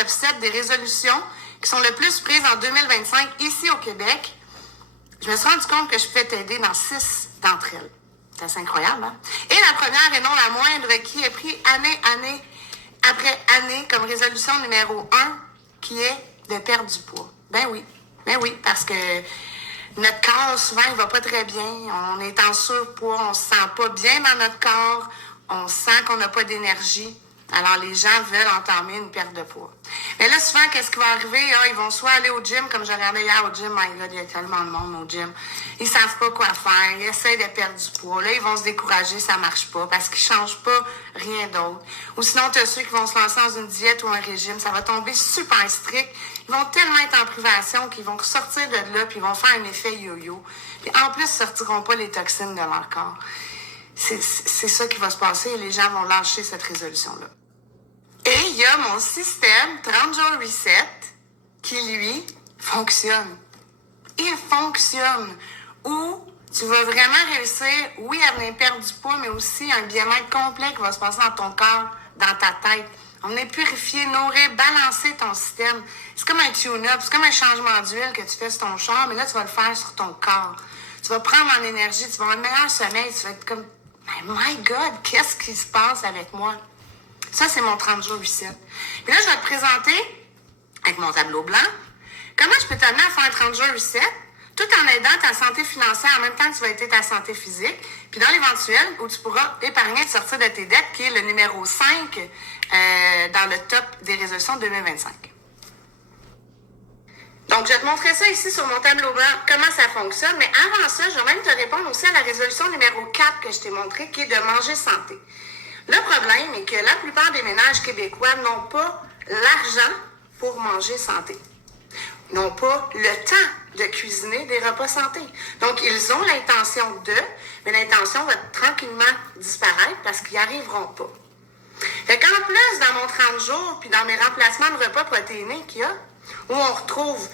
top 7 des résolutions qui sont le plus prises en 2025 ici au Québec. Je me suis rendu compte que je pouvais t'aider dans 6 d'entre elles. C'est assez incroyable, hein? Et la première, et non la moindre, qui est prise année après année comme résolution numéro 1, qui est de perdre du poids. Ben oui, parce que notre corps, souvent, il va pas très bien. On est en surpoids, on se sent pas bien dans notre corps, on sent qu'on n'a pas d'énergie. Alors, les gens veulent entamer une perte de poids. Mais là, souvent, qu'est-ce qui va arriver? Ah, ils vont soit aller au gym, comme je regardais hier au gym, my God, il y a tellement de monde au gym. Ils savent pas quoi faire, ils essayent de perdre du poids. Là, ils vont se décourager, ça marche pas, parce qu'ils changent pas rien d'autre. Ou sinon, tu as ceux qui vont se lancer dans une diète ou un régime, ça va tomber super strict. Ils vont tellement être en privation qu'ils vont ressortir de là, puis ils vont faire un effet yo-yo. Puis en plus, ils sortiront pas les toxines de leur corps. C'est ça qui va se passer et les gens vont lâcher cette résolution-là. Et il y a mon système 30 jours reset qui, lui, fonctionne. Il fonctionne. Où tu vas vraiment réussir, oui, à venir perdre du poids, mais aussi un bien-être complet qui va se passer dans ton corps, dans ta tête. On est purifié, nourrir, balancer ton système. C'est comme un tune-up, c'est comme un changement d'huile que tu fais sur ton char, mais là, tu vas le faire sur ton corps. Tu vas prendre en énergie, tu vas avoir un meilleur sommeil, tu vas être comme, my God, qu'est-ce qui se passe avec moi? Ça, c'est mon 30 jours reset. Puis là, je vais te présenter, avec mon tableau blanc, comment je peux t'amener à faire un 30 jours reset, tout en aidant ta santé financière en même temps que tu vas aider ta santé physique. Puis dans l'éventuel, où tu pourras épargner et sortir de tes dettes, qui est le numéro 5 dans le top des résolutions 2025. Donc, je vais te montrer ça ici sur mon tableau blanc, comment ça fonctionne. Mais avant ça, je vais même te répondre aussi à la résolution numéro 4 que je t'ai montrée, qui est de manger santé. Le problème est que la plupart des ménages québécois n'ont pas l'argent pour manger santé. Ils n'ont pas le temps de cuisiner des repas santé. Donc, ils ont l'intention mais l'intention va tranquillement disparaître parce qu'ils n'y arriveront pas. Fait qu'en plus, dans mon 30 jours, puis dans mes remplacements de repas protéinés qu'il y a, où on retrouve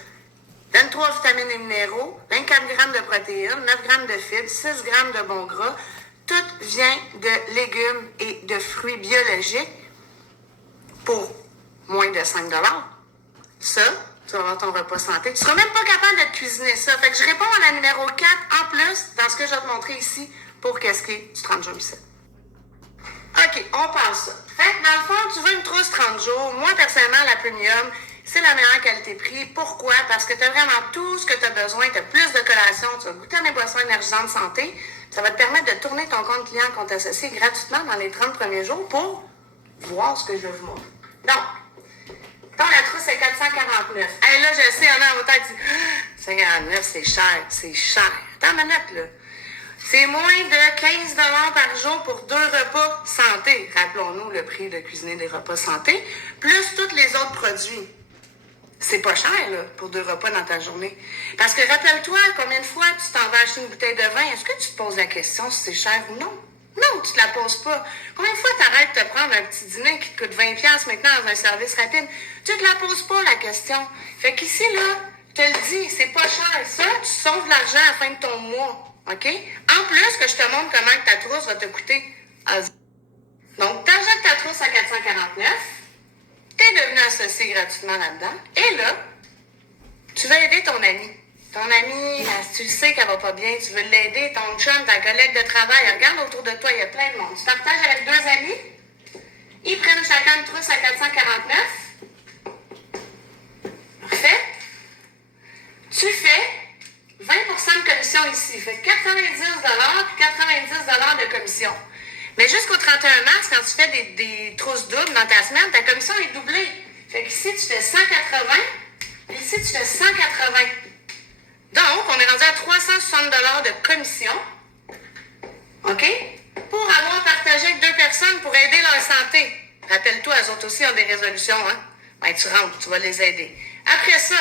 23 vitamines et minéraux, 24 grammes de protéines, 9 grammes de fibres, 6 grammes de bons gras, tout vient de légumes et de fruits biologiques pour moins de 5 $. Ça, tu vas avoir ton repas santé. Tu ne seras même pas capable de te cuisiner ça. Fait que je réponds à la numéro 4 en plus dans ce que je vais te montrer ici pour qu'est-ce qui est du 30 jours ici. OK, on passe ça. Fait que dans le fond, tu veux une trousse 30 jours. Moi, personnellement, la premium, c'est la meilleure qualité-prix. Pourquoi? Parce que tu as vraiment tout ce que tu as besoin. Tu as plus de collations, tu vas goûter à des boissons énergisantes santé. Ça va te permettre de tourner ton compte client compte associé gratuitement dans les 30 premiers jours pour voir ce que je vais vous montrer. Donc, la trousse est 449. Hey, là, je sais, il y en a en votre tête qui dit 59, c'est cher. Attends une minute, là. C'est moins de 15 $ par jour pour 2 repas santé. Rappelons-nous le prix de cuisiner des repas santé, plus tous les autres produits. C'est pas cher, là, pour 2 repas dans ta journée. Parce que rappelle-toi, combien de fois tu t'en vas acheter une bouteille de vin, est-ce que tu te poses la question si c'est cher ou non? Non, tu te la poses pas. Combien de fois t'arrêtes de te prendre un petit dîner qui te coûte 20$ maintenant dans un service rapide? Tu te la poses pas, la question. Fait qu'ici, là, je te le dis, c'est pas cher. Ça, tu sauves l'argent à la fin de ton mois. OK? En plus, que je te montre comment ta trousse va te coûter à 0. Donc, t'achètes ta trousse à 449. T'es devenu associé gratuitement là-dedans. Et là, tu veux aider ton ami. Ton ami, tu le sais qu'elle va pas bien, tu veux l'aider, ton chum, ta collègue de travail, regarde autour de toi, il y a plein de monde. Tu partages avec 2 amis, ils prennent chacun une trousse à 449. Parfait. Tu fais 20% de commission ici. Fait 90$ puis 90$ de commission. Mais jusqu'au 31 mars, quand tu fais des trousses doubles dans ta semaine, ta commission est doublée. Fait qu'ici, tu fais 180, et ici, tu fais 180. Donc, on est rendu à 360$ de commission, OK? Pour avoir partagé avec 2 personnes pour aider leur santé. Rappelle-toi, elles autres aussi ont des résolutions, hein? Ben, tu rentres, tu vas les aider. Après ça,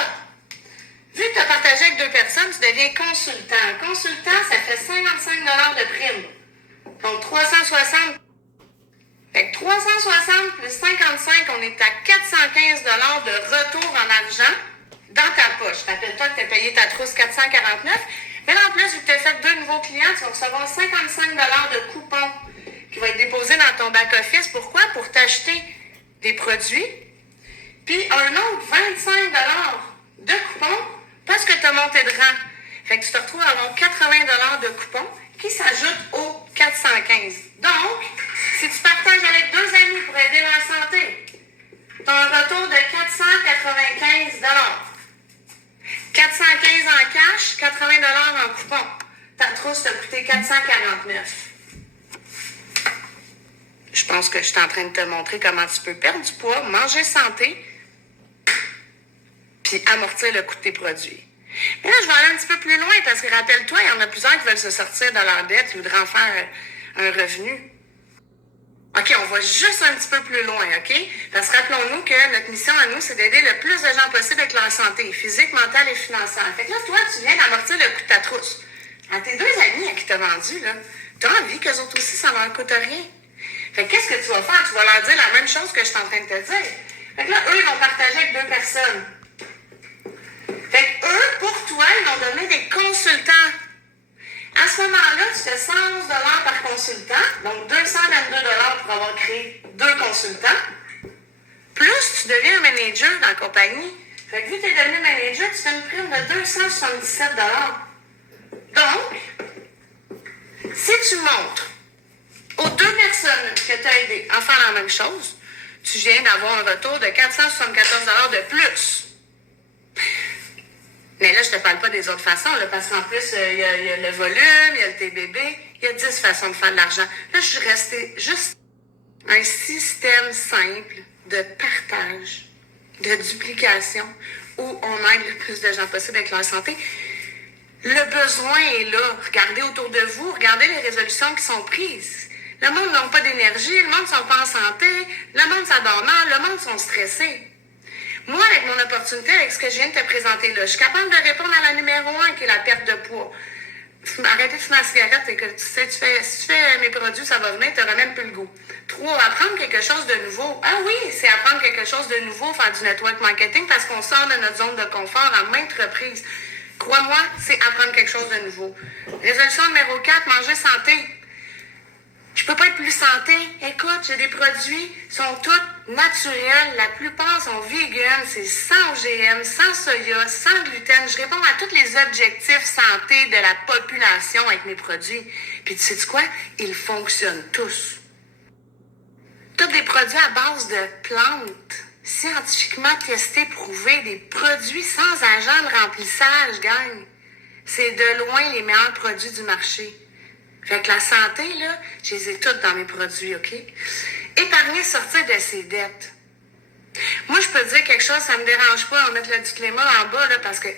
vu que tu as partagé avec 2 personnes, tu deviens consultant. Consultant, ça fait 55$ de prime. Donc, 360. Fait que 360 plus 55, on est à 415$ de retour en argent dans ta poche. Rappelle-toi que tu as payé ta trousse 449. Mais en plus, vu que tu as fait 2 nouveaux clients, tu vas recevoir 55$ de coupons qui vont être déposés dans ton back-office. Pourquoi? Pour t'acheter des produits puis un autre 25 de coupons parce que tu as monté de rang. Fait que tu te retrouves à avoir 80 de coupons qui s'ajoutent aux 415. Donc, si tu partages avec 2 amis pour aider la santé, tu as un retour de 495 415 en cash, 80 en coupons. Ta trousse t'a coûté 449. Je pense que je suis en train de te montrer comment tu peux perdre du poids, manger santé, puis amortir le coût de tes produits. Mais là, je vais aller un petit peu plus loin parce que rappelle-toi, il y en a plusieurs qui veulent se sortir de leur dette, ils voudraient en faire un revenu. OK, on va juste un petit peu plus loin, OK? Parce que rappelons-nous que notre mission à nous, c'est d'aider le plus de gens possible avec leur santé, physique, mentale et financière. Fait que là, toi, tu viens d'amortir le coût de ta trousse. À tes 2 amis à qui t'as vendu, là, t'as envie qu'eux autres aussi, ça leur coûte rien. Fait que qu'est-ce que tu vas faire? Tu vas leur dire la même chose que je suis en train de te dire. Fait que là, eux, ils vont partager avec 2 personnes. Fait que eux, pour toi, ils vont donner des consultants. À ce moment-là, tu fais 111 par consultant, donc 222 pour avoir créé 2 consultants. Plus tu deviens un manager dans la compagnie. Fait que vu que tu es devenu manager, tu fais une prime de 277 Donc, si tu montres aux 2 personnes que tu as aidées en faisant la même chose, tu viens d'avoir un retour de 474 de plus. Mais là, je te parle pas des autres façons, là, parce qu'en plus, il y a le volume, il y a le TBB, il y a 10 façons de faire de l'argent. Là, je suis restée juste un système simple de partage, de duplication, où on aide le plus de gens possible avec leur santé. Le besoin est là. Regardez autour de vous, regardez les résolutions qui sont prises. Le monde n'a pas d'énergie, le monde ne sont pas en santé, le monde s'adore mal, le monde sont stressés. Moi, avec mon opportunité, avec ce que je viens de te présenter là, je suis capable de répondre à la numéro 1 qui est la perte de poids. Arrêter de fumer la cigarette, c'est que si tu fais mes produits, ça va venir, tu n'auras même plus le goût. 3, apprendre quelque chose de nouveau. Ah oui, c'est apprendre quelque chose de nouveau, faire du network marketing parce qu'on sort de notre zone de confort à maintes reprises. Crois-moi, c'est apprendre quelque chose de nouveau. Résolution numéro 4, manger santé. Je peux pas être plus santé. Écoute, j'ai des produits, sont tous naturels. La plupart sont vegan, c'est sans OGM, sans soya, sans gluten. Je réponds à tous les objectifs santé de la population avec mes produits. Puis tu sais quoi? Ils fonctionnent tous. Tous des produits à base de plantes, scientifiquement testés, prouvés, des produits sans agent de remplissage, gang. C'est de loin les meilleurs produits du marché. Fait que la santé, là, je les ai toutes dans mes produits, OK? Épargner, sortir de ses dettes. Moi, je peux te dire quelque chose, ça me dérange pas, on met le disclaimer en bas, là, parce que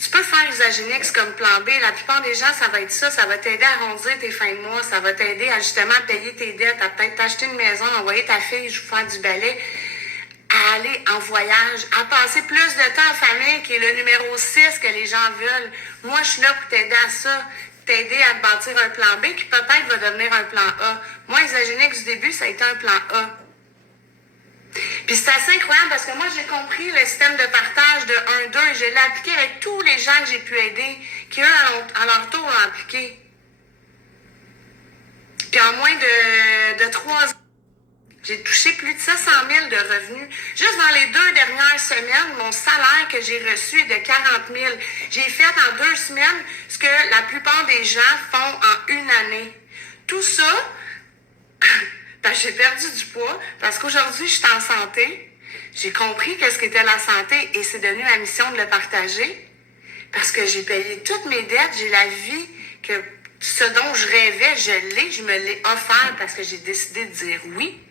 tu peux faire Isagenix comme plan B. La plupart des gens, ça va être ça. Ça va t'aider à arrondir tes fins de mois. Ça va t'aider à justement payer tes dettes, à peut-être t'acheter une maison, envoyer ta fille faire du balai, à aller en voyage, à passer plus de temps en famille, qui est le numéro 6 que les gens veulent. Moi, je suis là pour t'aider à ça. T'aider à te bâtir un plan B qui peut-être va devenir un plan A. Moi, Isagenix, du début, ça a été un plan A. Puis c'est assez incroyable parce que moi, j'ai compris le système de partage de 1-2 et je l'ai appliqué avec tous les gens que j'ai pu aider, qui, eux, à leur tour, l'ont appliqué. Puis en moins de 3 ans, j'ai touché plus de 700 000 de revenus. Juste dans les 2 dernières semaines, mon salaire que j'ai reçu est de 40 000. J'ai fait en 2 semaines ce que la plupart des gens font en 1 année. Tout ça, parce que j'ai perdu du poids, parce qu'aujourd'hui, je suis en santé. J'ai compris qu'est-ce qu'était la santé et c'est devenu ma mission de le partager. Parce que j'ai payé toutes mes dettes, j'ai la vie que ce dont je rêvais, je me l'ai offert parce que j'ai décidé de dire oui.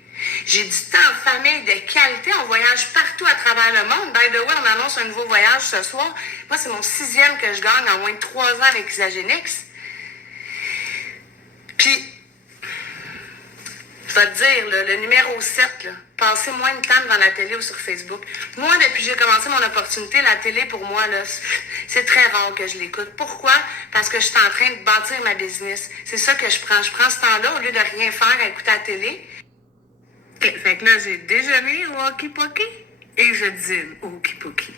J'ai du temps en famille de qualité. On voyage partout à travers le monde. By the way, on annonce un nouveau voyage ce soir. Moi, c'est mon 6e que je gagne en moins de 3 ans avec Isagenix. Puis, je vais te dire, là, le numéro 7, là, passer moins de temps devant la télé ou sur Facebook. Moi, depuis que j'ai commencé mon opportunité, la télé, pour moi, là, c'est très rare que je l'écoute. Pourquoi? Parce que je suis en train de bâtir ma business. C'est ça que je prends. Je prends ce temps-là au lieu de rien faire à écouter la télé. Fait que là, j'ai déjeuné au hockey-pocky et je dîne au hockey-pocky.